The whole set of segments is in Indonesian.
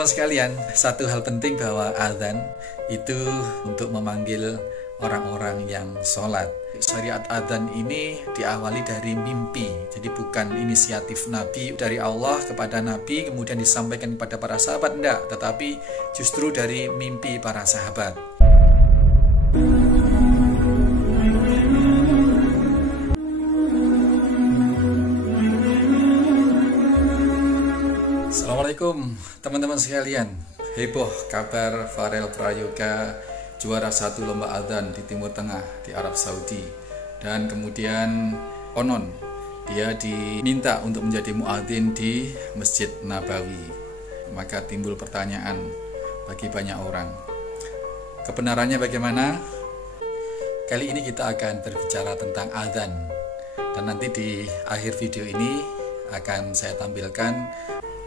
Teman-teman sekalian, satu hal penting bahwa azan itu untuk memanggil orang-orang yang sholat. Syariat azan ini diawali dari mimpi, jadi bukan inisiatif Nabi dari Allah kepada Nabi kemudian disampaikan kepada para sahabat, enggak, tetapi justru dari mimpi para sahabat. Assalamualaikum teman-teman sekalian. Heboh kabar Farel Prayoga juara 1 lomba adzan di Timur Tengah di Arab Saudi, dan kemudian konon dia diminta untuk menjadi muadzin di Masjid Nabawi. Maka timbul pertanyaan bagi banyak orang, kebenarannya bagaimana? Kali ini kita akan berbicara tentang adzan, dan nanti di akhir video ini akan saya tampilkan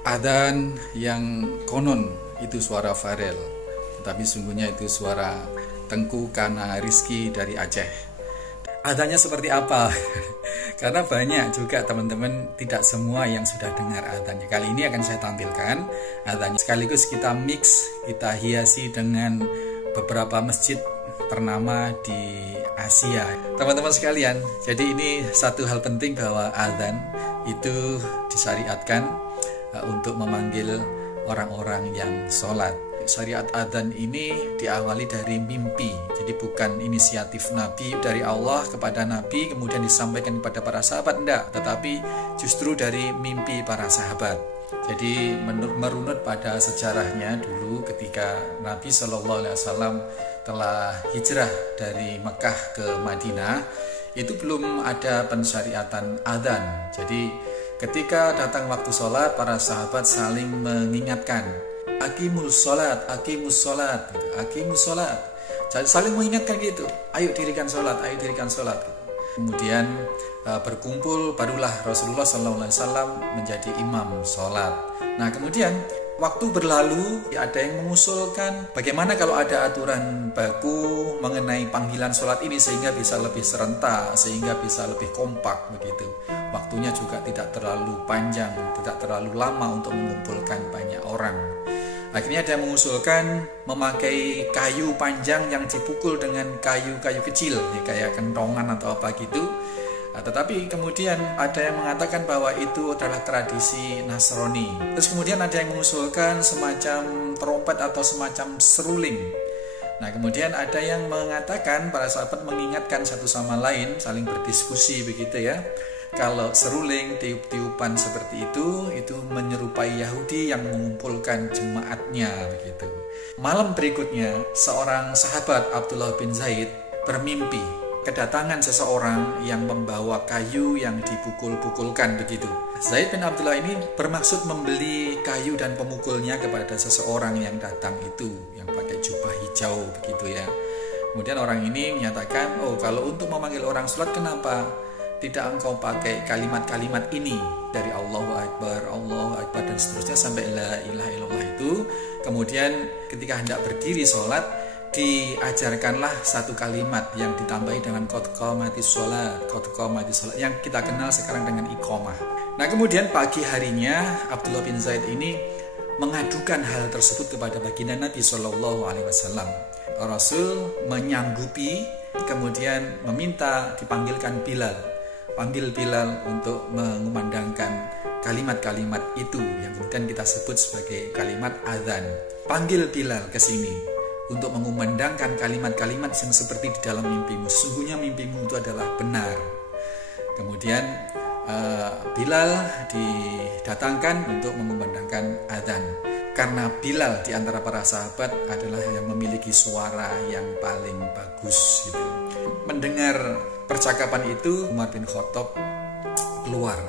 adzan yang konon itu suara Farel, tetapi sungguhnya itu suara Tengku Kana Rizky dari Aceh. Adzannya seperti apa? Karena banyak juga teman-teman tidak semua yang sudah dengar adzannya. Kali ini akan saya tampilkan adzannya. Sekaligus kita mix, kita hiasi dengan beberapa masjid ternama di Asia. Teman-teman sekalian, jadi ini satu hal penting bahwa adzan itu disyariatkan untuk memanggil orang-orang yang sholat. Syariat adzan ini diawali dari mimpi, jadi bukan inisiatif Nabi dari Allah kepada Nabi kemudian disampaikan kepada para sahabat, enggak, tetapi justru dari mimpi para sahabat. Jadi merunut pada sejarahnya dulu ketika Nabi SAW telah hijrah dari Mekah ke Madinah, itu belum ada pensyariatan adzan. Jadi ketika datang waktu sholat, para sahabat saling mengingatkan, aqimus sholat, aqimus sholat, gitu. Aqimus sholat, saling mengingatkan gitu, ayo dirikan sholat, ayo dirikan sholat, gitu. Kemudian berkumpul, barulah Rasulullah SAW menjadi imam sholat. Nah kemudian waktu berlalu, ada yang mengusulkan bagaimana kalau ada aturan baku mengenai panggilan sholat ini sehingga bisa lebih serentak, sehingga bisa lebih kompak begitu. Waktunya juga tidak terlalu panjang, tidak terlalu lama untuk mengumpulkan banyak orang. Akhirnya ada yang mengusulkan memakai kayu panjang yang dipukul dengan kayu-kayu kecil, ya, kayak kentongan atau apa gitu. Tetapi kemudian ada yang mengatakan bahwa itu adalah tradisi Nasrani. Terus kemudian ada yang mengusulkan semacam trompet atau semacam seruling. Nah kemudian ada yang mengatakan, para sahabat mengingatkan satu sama lain, saling berdiskusi begitu ya, kalau seruling, tiup-tiupan seperti itu menyerupai Yahudi yang mengumpulkan jemaatnya begitu. Malam berikutnya seorang sahabat Abdullah bin Zaid bermimpi kedatangan seseorang yang membawa kayu yang dipukul-pukulkan begitu. Zaid bin Abdullah ini bermaksud membeli kayu dan pemukulnya kepada seseorang yang datang itu, yang pakai jubah hijau begitu ya. Kemudian orang ini menyatakan, oh kalau untuk memanggil orang sholat kenapa tidak engkau pakai kalimat-kalimat ini dari Allahu Akbar dan seterusnya sampai la ilaha illallah itu. Kemudian ketika hendak berdiri sholat, diajarkanlah satu kalimat yang ditambahi dengan qad qamatis sholat yang kita kenal sekarang dengan iqamah. Nah kemudian pagi harinya Abdullah bin Zaid ini mengadukan hal tersebut kepada baginda Nabi SAW. Rasul menyanggupi, kemudian meminta dipanggilkan Bilal. Panggil Bilal untuk mengumandangkan kalimat-kalimat itu yang kemudian kita sebut sebagai kalimat adzan. Panggil Bilal ke sini untuk mengumandangkan kalimat-kalimat yang seperti di dalam mimpimu. Sesungguhnya mimpimu itu adalah benar. Kemudian Bilal didatangkan untuk mengumandangkan adzan. Karena Bilal di antara para sahabat adalah yang memiliki suara yang paling bagus gitu. Mendengar percakapan itu, Umar bin Khattab keluar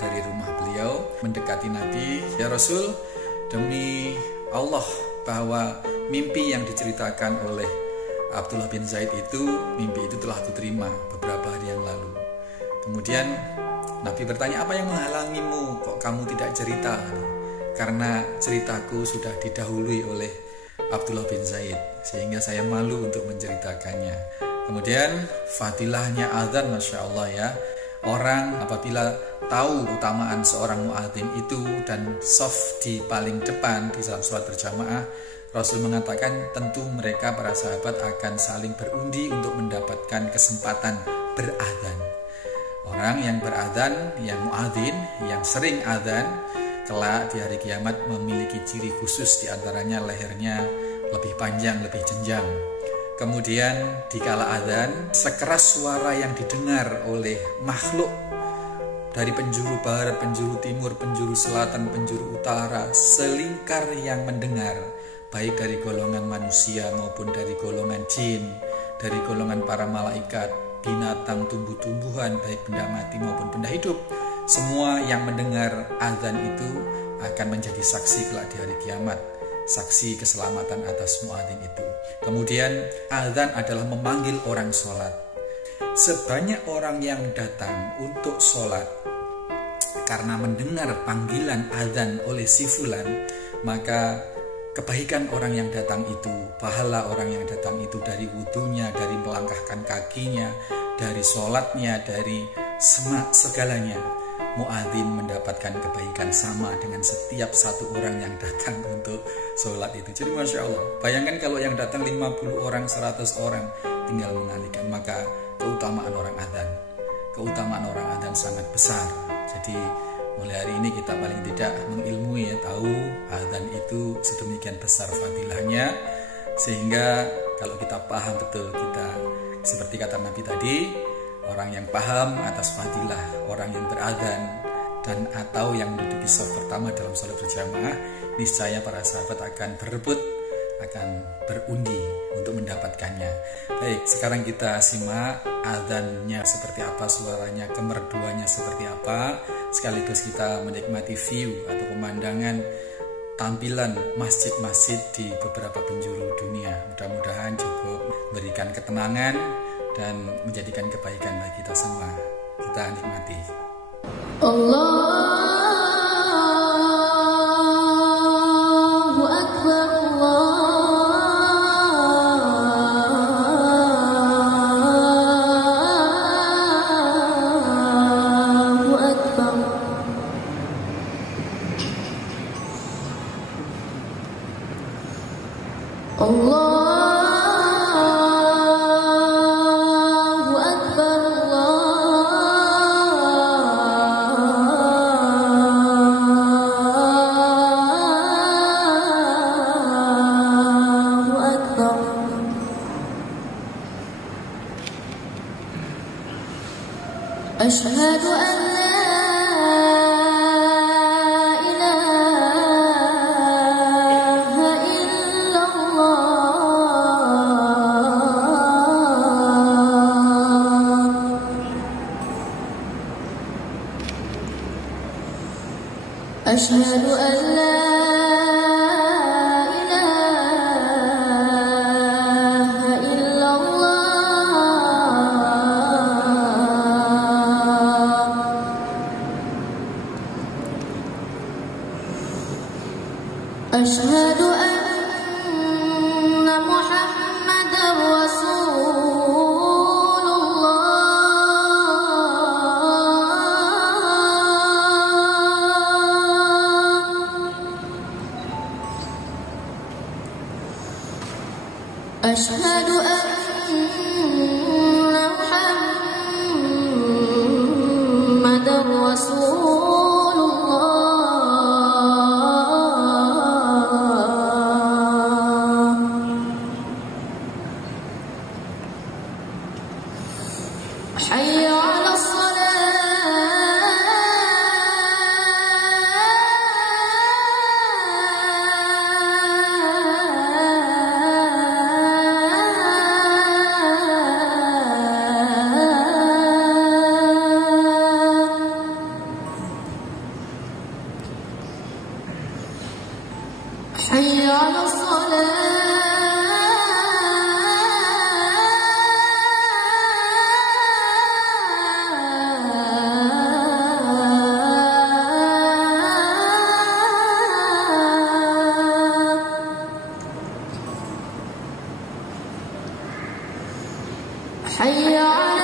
dari rumah beliau, mendekati Nabi. Ya Rasul, demi Allah bahwa mimpi yang diceritakan oleh Abdullah bin Zaid itu, mimpi itu telah aku terima beberapa hari yang lalu. Kemudian Nabi bertanya, apa yang menghalangimu, kok kamu tidak cerita? Karena ceritaku sudah didahului oleh Abdullah bin Zaid, sehingga saya malu untuk menceritakannya. Kemudian fadilahnya adzan, Masya Allah ya. orang apabila tahu keutamaan seorang muadzin itu dan shaf di paling depan di dalam sholat berjamaah, Rasul mengatakan tentu mereka para sahabat akan saling berundi untuk mendapatkan kesempatan beradzan. Orang yang beradzan, yang muadzin, yang sering adzan, kelak di hari kiamat memiliki ciri khusus, diantaranya lehernya lebih panjang, lebih jenjang. Kemudian dikala adzan, sekeras suara yang didengar oleh makhluk dari penjuru barat, penjuru timur, penjuru selatan, penjuru utara, selingkar yang mendengar, baik dari golongan manusia maupun dari golongan jin, dari golongan para malaikat, binatang, tumbuh-tumbuhan, baik benda mati maupun benda hidup. Semua yang mendengar azan itu akan menjadi saksi kelak di hari kiamat, saksi keselamatan atas muadzin itu. Kemudian azan adalah memanggil orang sholat. Sebanyak orang yang datang untuk sholat karena mendengar panggilan azan oleh si fulan, maka kebaikan orang yang datang itu, pahala orang yang datang itu dari wudunya, dari melangkahkan kakinya, dari sholatnya, dari segalanya, muadzin mendapatkan kebaikan sama dengan setiap satu orang yang datang untuk sholat itu. Jadi Masya Allah, bayangkan kalau yang datang 50 orang, 100 orang tinggal mengalihkan, maka keutamaan orang adzan sangat besar. Jadi mulai hari ini kita paling tidak mengilmui, tahu adzan itu sedemikian besar fadilahnya, sehingga kalau kita paham betul, kita seperti kata Nabi tadi, orang yang paham atas fadilah orang yang beradzan dan atau yang menduduki shaf pertama dalam salat berjamaah, niscaya para sahabat akan berebut, akan berundi untuk mendapatkannya. Baik, sekarang kita simak adzannya seperti apa, suaranya, kemerduannya seperti apa, sekaligus kita menikmati view atau pemandangan tampilan masjid-masjid di beberapa penjuru dunia. Mudah-mudahan cukup memberikan ketenangan dan menjadikan kebaikan bagi kita semua. Kita nikmati. Allah Asyhadu an la ilaha illallah. Asyhadu an la Asyhadu anna Muhammadar Rasulullah. Asyhadu anna Muhammadar Rasulullah. حي على الصلاة حي على الصلاة حي على